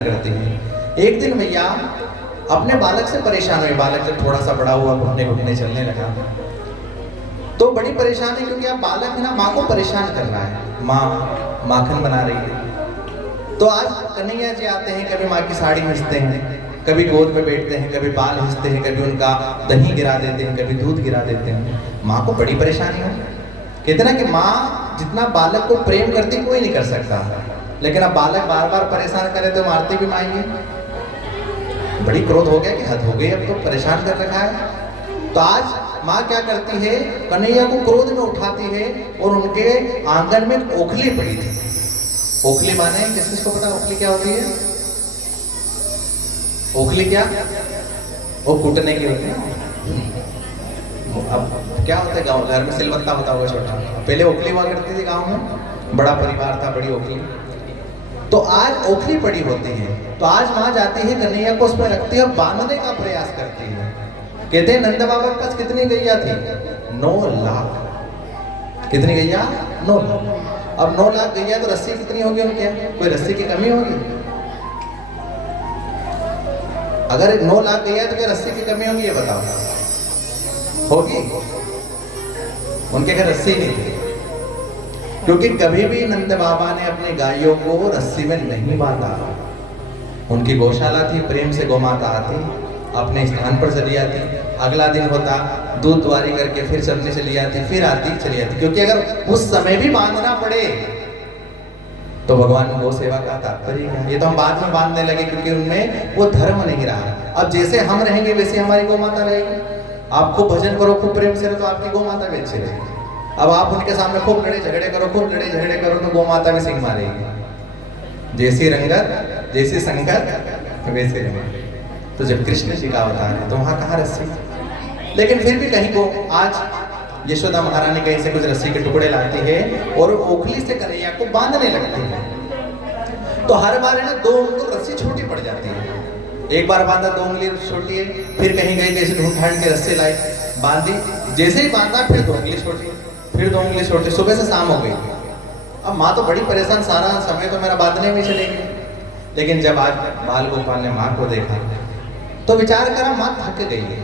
करती है। एक दिन मैया अपने बालक से परेशान हुई। बालक जब थोड़ा सा बड़ा हुआ, घुटने घुटने चलने लगा, तो बड़ी परेशानी, क्योंकि अब बालक है ना, माँ को परेशान कर रहा है। माँ माखन बना रही है। तो आज कन्हैया जी आते हैं, कभी माँ की साड़ी खींचते हैं, कभी गोद में बैठते हैं, कभी बाल खींचते हैं, कभी उनका दही गिरा देते हैं, कभी दूध गिरा देते हैं। माँ को बड़ी परेशानी हो। कहते ना कि माँ जितना बालक को प्रेम करती कोई नहीं कर सकता, लेकिन अब बालक बार बार परेशान करे तो मारती भी माँ ही। बड़ी क्रोध हो गया कि हद हो गई, अब तो परेशान कर रखा है। तो आज माँ क्या करती है, कन्हैया को क्रोध में उठाती है और उनके आंगन में एक ओखली पड़ी थी। ओखली माने किस किसको पता ओखली क्या होती है? ओखली क्या? वो कूटने की होती है। अब क्या होता है, गाँव घर में सिलबत्ता होता होगा छोटा, पहले ओखली हुआ करती थी गाँव में, बड़ा परिवार था, बड़ी ओखली। तो आज ओखली पड़ी होती है, तो आज माँ जाती है कन्हैया को उस पर रखती है और बांधने का प्रयास करती है। कहते हैं नंद बाबा के पास कितनी गैया थी? 9 लाख। कितनी गैया? 9 लाख। अब 9 लाख गैया तो रस्सी कितनी होगी उनके? कोई रस्सी की कमी होगी? अगर 9 लाख गैया तो क्या रस्सी की कमी होगी? ये बताओ, होगी? उनके घर रस्सी नहीं थी, क्योंकि कभी भी नंद बाबा ने अपनी गायों को रस्सी में नहीं बांधा। उनकी गौशाला थी, प्रेम से गौमाता आती, अपने स्थान पर चली आती, अगला दिन होता दूध द्वारी करके फिर चलने चली आती, फिर आती चली आती। क्योंकि अगर उस समय भी बांधना पड़े तो भगवान गौ सेवा का तात्पर्य क्या? ये तो हम बाद में बांधने लगे, क्योंकि उनमें वो धर्म नहीं रहा। अब जैसे हम रहेंगे वैसे हमारी गौ माता रहेगी। आप खूब भजन करो, खूब प्रेम से रहो, तो आपकी गौ माता भी अच्छी रहेगी। अब आप उनके सामने खूब लड़े झगड़े करो, खूब लड़े झगड़े करो, तो गौ माता भी सिंह मारेगी। जैसी रंगत, जैसी संगत, वैसे रंगत। तो जब कृष्ण जी का अवतार है तो वहाँ कहाँ रस्सी? लेकिन फिर भी कहीं को आज यशोदा महारानी कहीं से कुछ रस्सी के टुकड़े लाती है और ओखली से कन्हैया को बांधने लगती है। तो हर बार है ना 2 उंगली रस्सी छोटी पड़ जाती है। एक बार बांधा 2 उंगली छोटी है, फिर कहीं गई जैसे ढूंढ ढांड के रस्से लाई, बांधी, जैसे ही बांधा फिर 2 उंगली छोटी, फिर 2 उंगली छोटी। सुबह से शाम हो गई। अब माँ तो बड़ी परेशान, सारा समय तो मेरा बांधने में चले गए। लेकिन जब आज बाल गोपाल ने माँ को देखा तो विचार करा माँ थक गई है,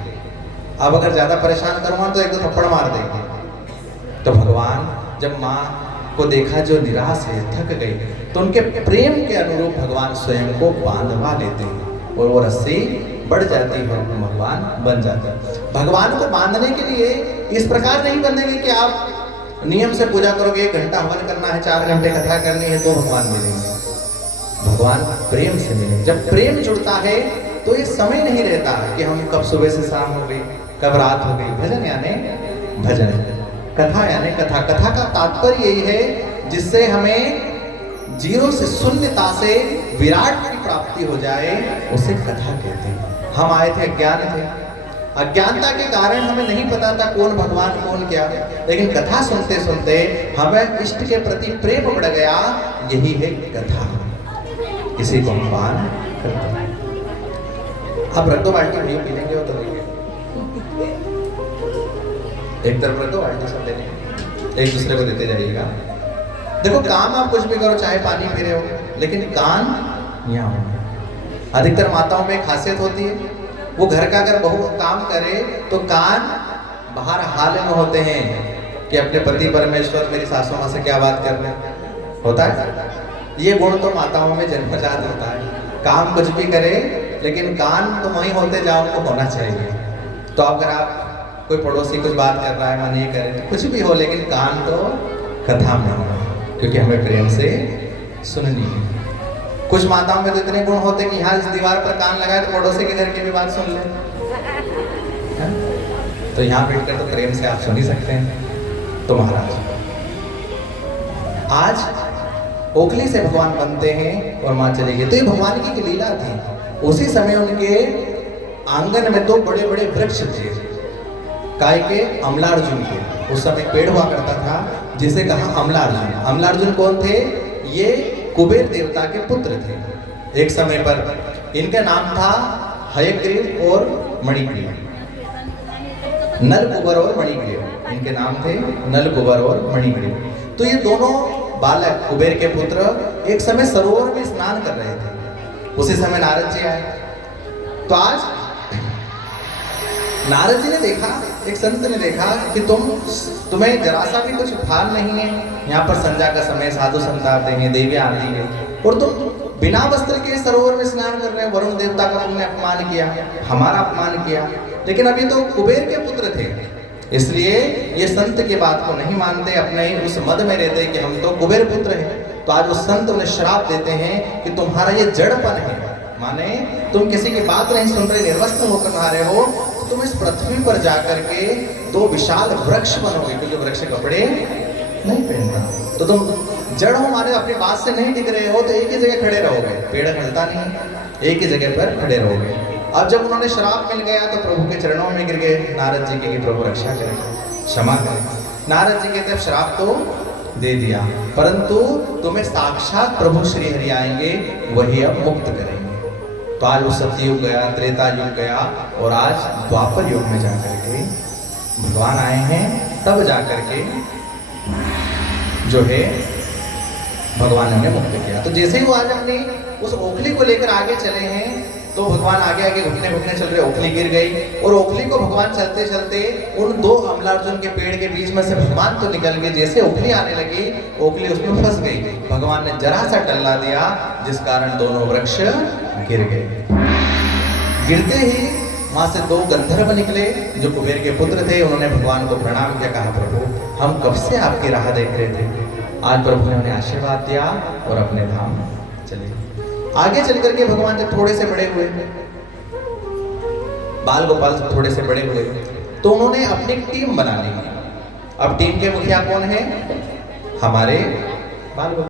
अब अगर ज्यादा परेशान करूंगा तो 1-2 थप्पड़ मार देगी। तो भगवान जब माँ को देखा जो निराश है, थक गई, तो उनके प्रेम के अनुरूप भगवान स्वयं को बांधवा लेते हैं और वो रस्सी बढ़ जाती है, भगवान बन जाता है। भगवान को बांधने के लिए इस प्रकार नहीं बंधेंगे कि आप नियम से पूजा करोगे, 1 घंटा हवन करना है, 4 घंटे कथा करनी है तो भगवान मिलेंगे। भगवान प्रेम से मिले। जब प्रेम जुड़ता है तो ये समय नहीं रहता कि हम कब सुबह से शाम हो गई, कब रात हो गई। भजन यानी भजन, कथा यानी कथा। कथा का तात्पर्य यही है जिससे हमें जीरो से शून्यता से विराट की प्राप्ति हो जाए, उसे कथा कहते हैं। हम आए थे अज्ञान थे, अज्ञानता के कारण हमें नहीं पता था कौन भगवान कौन क्या, लेकिन कथा सुनते सुनते हमें इष्ट के प्रति प्रेम बढ़ गया। यही है कथा, इसी को हम पान करते हैं। अब रख दो बाल्टी, भैया पी लेंगे वो तो एक तरफ रख दो बाल्टी, सब लेंगे, एक दूसरे को देते जाइएगा। देखो काम आप कुछ भी करो, चाहे पानी पी रहे हो, लेकिन कान यहाँ होना। अधिकतर माताओं में खासियत होती है, वो घर का अगर बहू काम करे तो कान बाहर हाल में होते हैं कि अपने पति परमेश्वर मेरी सासू माँ से क्या बात कर रहे हैं, होता है। ये गुण तो माताओं में जन्मजात होता है। काम कुछ भी करे लेकिन कान तो वहीं होते जाओ, उनको होना चाहिए। तो अगर आप कोई पड़ोसी कुछ बात कर रहा है, मन ये करे, तो कुछ भी हो, लेकिन कान तो कथा में होना, क्योंकि हमें प्रेम से सुननी है। कुछ माताओं में तो इतने गुण होते कि यहाँ इस दीवार पर कान लगाए तो पड़ोसी के घर की भी बात सुन ले। तो यहाँ बैठकर तो प्रेम से आप सुन ही सकते हैं। तो महाराज आज ओखली से भगवान बनते हैं और माँ चली गई। तो ये भगवान की लीला थी। उसी समय उनके आंगन में 2 बड़े बड़े वृक्ष थे, काय के? अमलार्जुन के। उस समय पेड़ हुआ करता था जिसे कहा अमलार्जुन। अमलार्जुन कौन थे? ये कुबेर देवता के पुत्र थे। एक समय पर इनका नाम था हयग्रीव और मणिग्रीव। नलकुबर और मणिग्रीव इनके नाम थे, नलकुबर और मणिग्रीव। तो ये दोनों बालक कुबेर के पुत्र एक समय सरोवर में स्नान कर रहे थे। उसी समय नारद जी आए। तो आज नारद जी ने देखा, एक संत ने देखा कि तुम्हें जरा सा भी कुछ भान नहीं है। यहाँ पर संध्या का समय, साधु संत आते हैं, देवियां आती है, और तुम बिना वस्त्र के सरोवर में स्नान कर रहे हो। वरुण देवता का तुमने अपमान किया, हमारा अपमान किया। लेकिन अभी तो कुबेर के पुत्र थे, इसलिए ये संत की बात को नहीं मानते, अपने ही उस मद में रहते कि हम तो कुबेर पुत्र हैं। तो आज उस संत उन्हें श्राप देते हैं कि तुम्हारा ये जड़पन है, माने तुम किसी की बात नहीं सुन रहे, निर्वस्त्र होकर नहा रहे हो, तो तुम इस पृथ्वी पर जाकर के दो विशाल वृक्ष बनोगे, क्योंकि वृक्ष कपड़े नहीं पहनता। तो तुम जड़ हो, माने अपनी बात से नहीं टिक रहे हो, तो एक ही जगह खड़े रहोगे, पेड़ मिलता नहीं, एक ही जगह पर खड़े रहोगे। अब जब उन्होंने श्राप मिल गया तो प्रभु के चरणों में गिर गए नारद जी के कि प्रभु रक्षा करें, क्षमा करें। नारद जी कहते श्राप तो दे दिया, परंतु तुम्हें साक्षात प्रभु श्री हरि आएंगे, वही अब मुक्त करेंगे। तो आज वो सतयुग गया, त्रेता युग गया, और आज द्वापर युग में जाकर के भगवान आए हैं, तब जाकर के जो है भगवान ने मुक्त किया। तो जैसे ही वो आज अपनी उस ओखली को लेकर आगे चले हैं, तो भगवान आगे आगे घुटने घुटने चल रहे, ओखली गिर गई, और ओखली को भगवान चलते चलते उन दो अमलार्जुन के पेड़ के बीच में से भगवान तो निकल गए। जैसे ओखली आने लगी, ओखली उसमें फंस गई, भगवान ने जरा सा टल्ला दिया, जिस कारण दोनों वृक्ष गिर गए। गिरते ही वहां से दो गंधर्व निकले जो कुबेर के पुत्र थे। उन्होंने भगवान को प्रणाम किया, कहा प्रभु हम कब से आपकी राह देख रहे थे। आज प्रभु ने उन्हें आशीर्वाद दिया और अपने धाम चले। आगे चल करके भगवान जब थोड़े से बड़े हुए, बाल गोपाल थोड़े से बड़े हुए, तो उन्होंने अपनी टीम बना ली। अब टीम के मुखिया कौन है? हमारे बाल गोपाल।